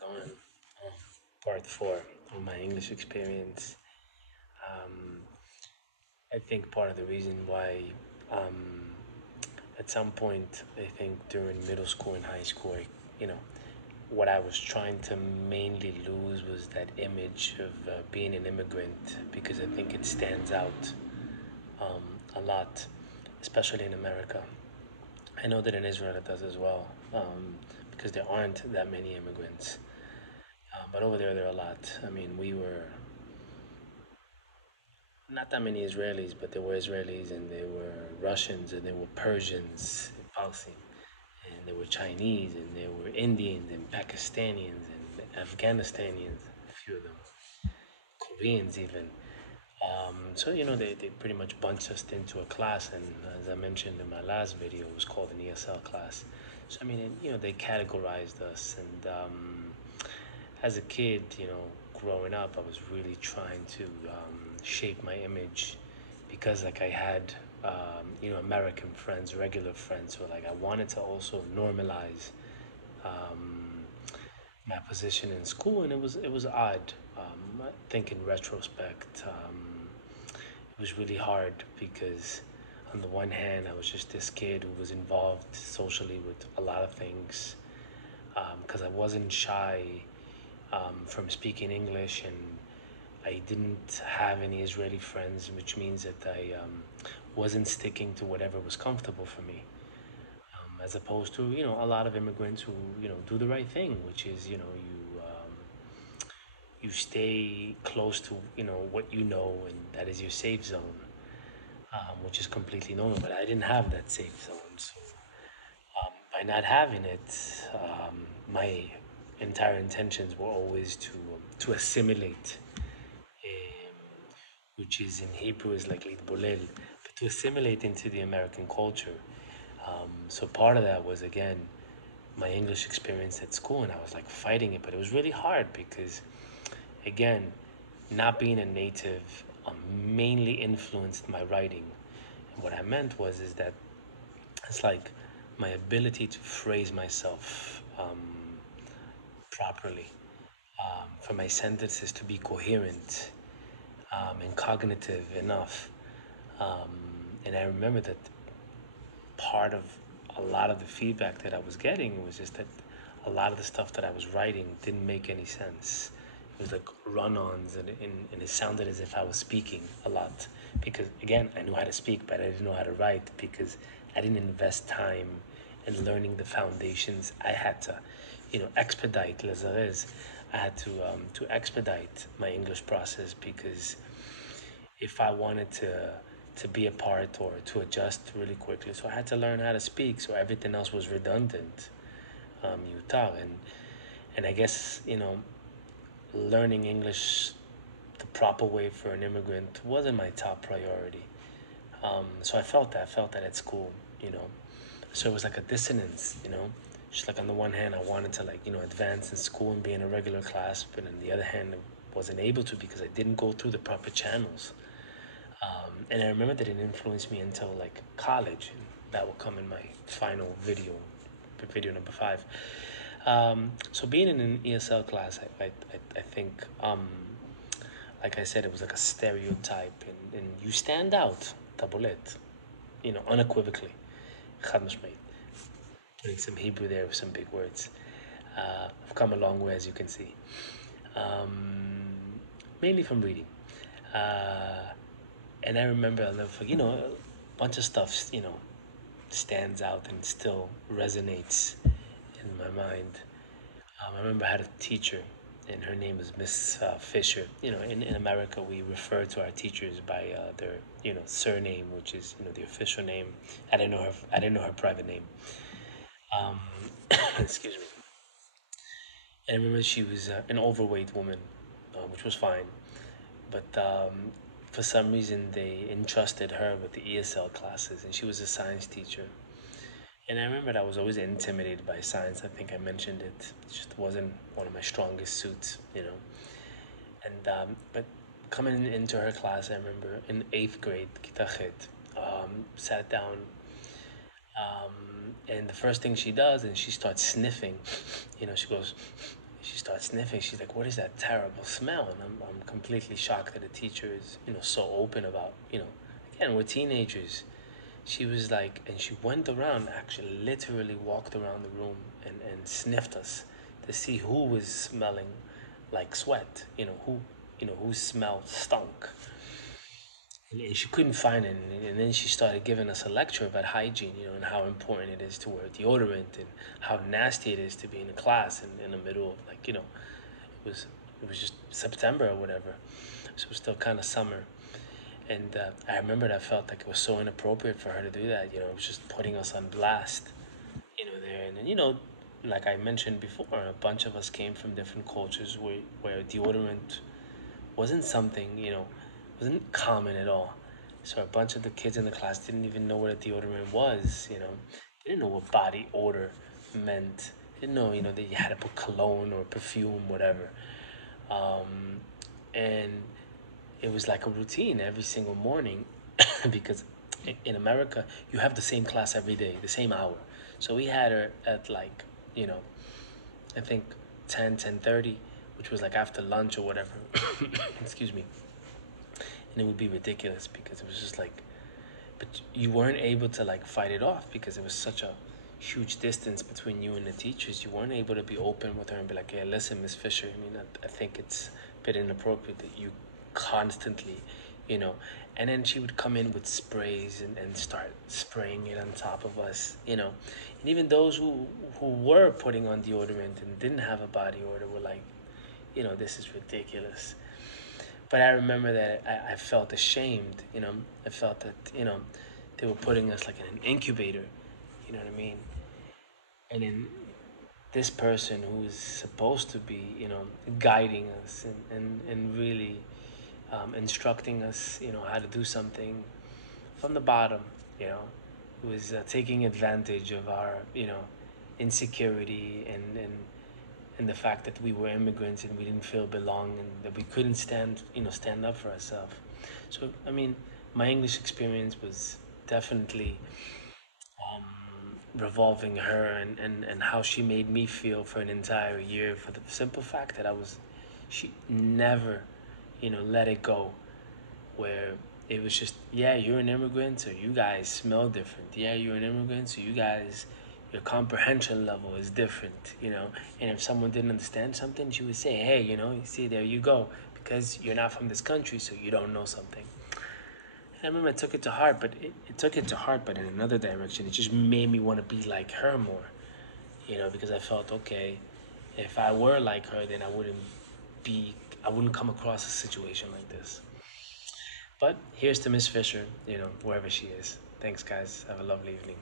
going. Oh, part four of my English experience. Um, I think part of the reason why, um, at some point, I think during middle school and high school, you know, what I was trying to mainly lose was that image of being an immigrant because I think it stands out um, a lot, especially in America. I know that in Israel it does as well because there aren't that many immigrants. But over there are a lot. I mean, we were not that many Israelis, but there were Israelis and there were Russians and there were Persians in Palestine, and there were Chinese and there were Indians and Pakistanians and Afghanistanians, a few of them, Koreans even. So they pretty much bunched us into a class, and as I mentioned in my last video, it was called an ESL class. So I mean, they categorized us, and as a kid, growing up, I was really trying to shape my image because, like, I had, American friends, regular friends. So, like, I wanted to also normalize um, my position in school, and it was odd. I think in retrospect, it was really hard because, on the one hand, I was just this kid who was involved socially with a lot of things because I wasn't shy from speaking English, and I didn't have any Israeli friends, which means that I wasn't sticking to whatever was comfortable for me, as opposed to a lot of immigrants who do the right thing, which is you stay close to what you know, and that is your safe zone, which is completely normal. But I didn't have that safe zone, so by not having it, my entire intentions were always to assimilate, um, which is in Hebrew is like litbolel, but to assimilate into the American culture. So part of that was again my English experience at school, and I was like fighting it, but it was really hard because again, not being a native mainly influenced my writing. And what I meant was is that it's like my ability to phrase myself properly, for my sentences to be coherent and cognitive enough. Um, and I remember that part of a lot of the feedback that I was getting was just that a lot of the stuff that I was writing didn't make any sense. It was like run-ons, and it sounded as if I was speaking a lot because, again, I knew how to speak, but I didn't know how to write because I didn't invest time in learning the foundations. I had to, expedite Lazarez. I had to expedite my English process because if I wanted to be a part or to adjust really quickly. So I had to learn how to speak. So everything else was redundant, Utah, and I guess learning English the proper way for an immigrant wasn't my top priority. So I felt that at school, you know. So it was like a dissonance. Just like on the one hand, I wanted to like advance in school and be in a regular class, but on the other hand, I wasn't able to because I didn't go through the proper channels. And I remember that it influenced me until like college, and that will come in my final video number five. So being in an ESL class, I think, like I said, it was like a stereotype, and you stand out, tabulet, unequivocally, חד משמעית. Putting some Hebrew there with some big words. I've come a long way, as you can see, mainly from reading. Uh, and I remember, I'll never forget, a bunch of stuff, stands out and still resonates in my mind. I remember I had a teacher, and her name was Miss Fisher. In America, we refer to our teachers by their, surname, which is, the official name. I didn't know her private name. Um, excuse me. And I remember she was an overweight woman, which was fine. But for some reason, they entrusted her with the ESL classes, and she was a science teacher. And I remember that I was always intimidated by science. I think I mentioned it. It just wasn't one of my strongest suits. And but coming into her class, I remember in eighth grade, Kita Chet, sat down, and the first thing she does, and she starts sniffing. She goes, She starts sniffing. She's like, "What is that terrible smell?" And I'm completely shocked that the teacher is, so open about, again, we're teenagers. She was like, and she went around, actually, literally walked around the room and sniffed us to see who was smelling like sweat, who smelled stunk. And she couldn't find it. And then she started giving us a lecture about hygiene, and how important it is to wear deodorant and how nasty it is to be in a class in the middle of, like, it was just September or whatever. So it was still kind of summer. And I remember I felt like it was so inappropriate for her to do that. It was just putting us on blast, there. And then, like I mentioned before, a bunch of us came from different cultures where deodorant wasn't something, wasn't common at all. So a bunch of the kids in the class didn't even know what a deodorant was, They didn't know what body odor meant. They didn't know, that you had to put cologne or perfume, whatever. Um, and it was like a routine every single morning because in America, you have the same class every day, the same hour. So we had her at like, you know, I think 10:30, which was like after lunch or whatever. Excuse me. And it would be ridiculous because it was just like, but you weren't able to like fight it off because it was such a huge distance between you and the teachers. You weren't able to be open with her and be like, "Hey, listen, Miss Fisher, I mean, I think it's a bit inappropriate that you constantly, you know." And then she would come in with sprays and start spraying it on top of us, And even those who were putting on deodorant and didn't have a body odor were like, this is ridiculous. But I remember that I felt ashamed, I felt that, they were putting us like in an incubator, you know what I mean? And then this person who was supposed to be, guiding us and really instructing us, how to do something from the bottom, you know, was taking advantage of our, insecurity and the fact that we were immigrants and we didn't feel belong and that we couldn't stand up for ourselves. So I mean, my English experience was definitely revolving her and how she made me feel for an entire year, for the simple fact that she never, let it go, where it was just, yeah, you're an immigrant, so you guys smell different. Yeah, you're an immigrant, so you guys, your comprehension level is different, And if someone didn't understand something, she would say, hey, you see, there you go, because you're not from this country, so you don't know something. And I remember I took it to heart, but it took it to heart, but in another direction. It just made me want to be like her more, because I felt, okay, if I were like her, then be, I wouldn't come across a situation like this. But here's to Miss Fisher, wherever she is. Thanks, guys. Have a lovely evening.